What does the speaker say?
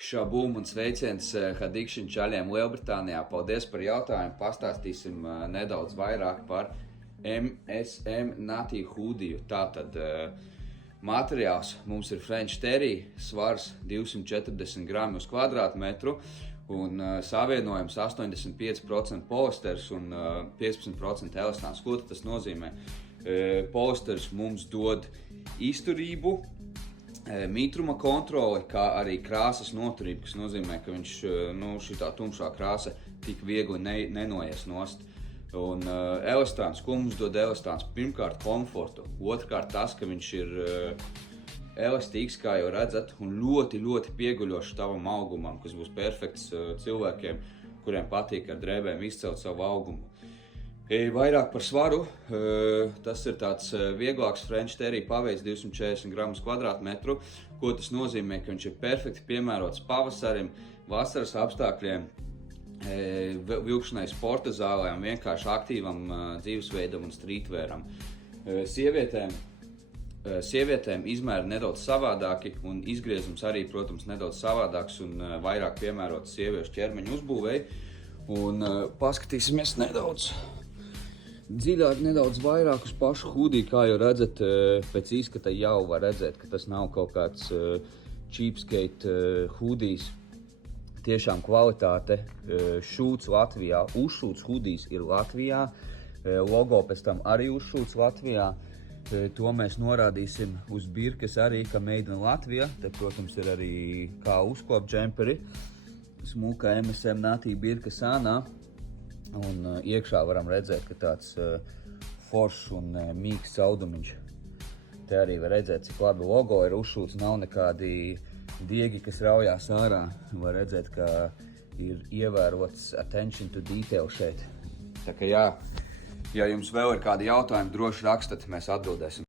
Šabum un sveiciens Hadikšana čaļiem Lielbritānijā. Paldies par jautājumu. Pastāstīsim nedaudz vairāk par MSM Natty Hoodiju. Tātad materiāls mums ir French Terry, svars 240 grami uz kvadrātmetru un savienojums 85% polisters un 15% elastāns. Ko tas nozīmē? Polisters mums dod izturību, mitruma kontroli, kā arī krāsas noturību, kas nozīmē, ka viņš, šitā tumšā krāsa tik viegli nenoies nost. Un elastāns, ko mums dod elastāns? Pirmkārt komfortu, otrkārt tas, ka viņš ir elastīgs, kā jau redzat, un ļoti, ļoti pieguļošs tavam augumam, kas būs perfekts cilvēkiem, kuriem patīk ar drēbēm izcelt savu augumu. Vairāk par svaru, tas ir tāds vieglāks French Terry paveids 240 gramus kvadrātmetru. Ko tas nozīmē? Ka viņš ir perfekti piemērots pavasarim, vasaras apstākļiem, vilkšanai sporta zālē un vienkārši aktīvam dzīvesveidam un streetwearam. Sievietēm izmēri nedaudz savādāki un izgriezums arī, protams, nedaudz savādāks un vairāk piemērots sieviešu ķermeņa uzbūvei. Un paskatīsimies nedaudz dziļāk, nedaudz vairāk uz pašu hoodiju. Kā jau redzat, pēc izskata jau var redzēt, ka tas nav kaut kāds cheapskate hoodijs. Tiešām kvalitāte, šūts Latvijā, uzšūts hoodijs ir Latvijā, logo pēc tam arī uzšūts Latvijā. To mēs norādīsim uz birkas arī, ka made in Latvija. Te, protams, ir arī kā uzkop džemperi, smuka MSM Natty birka sānā. Un iekšā varam redzēt, ka tāds foršs un mīks caudumiņš. Te arī var redzēt, cik labi logo ir uzšūts, nav nekādi diegi, kas raujās ārā. Var redzēt, ka ir ievērots attention to detail šeit. Tā kā jā, ja jums vēl ir kādi jautājumi, droši rakstat, mēs atbildēsim.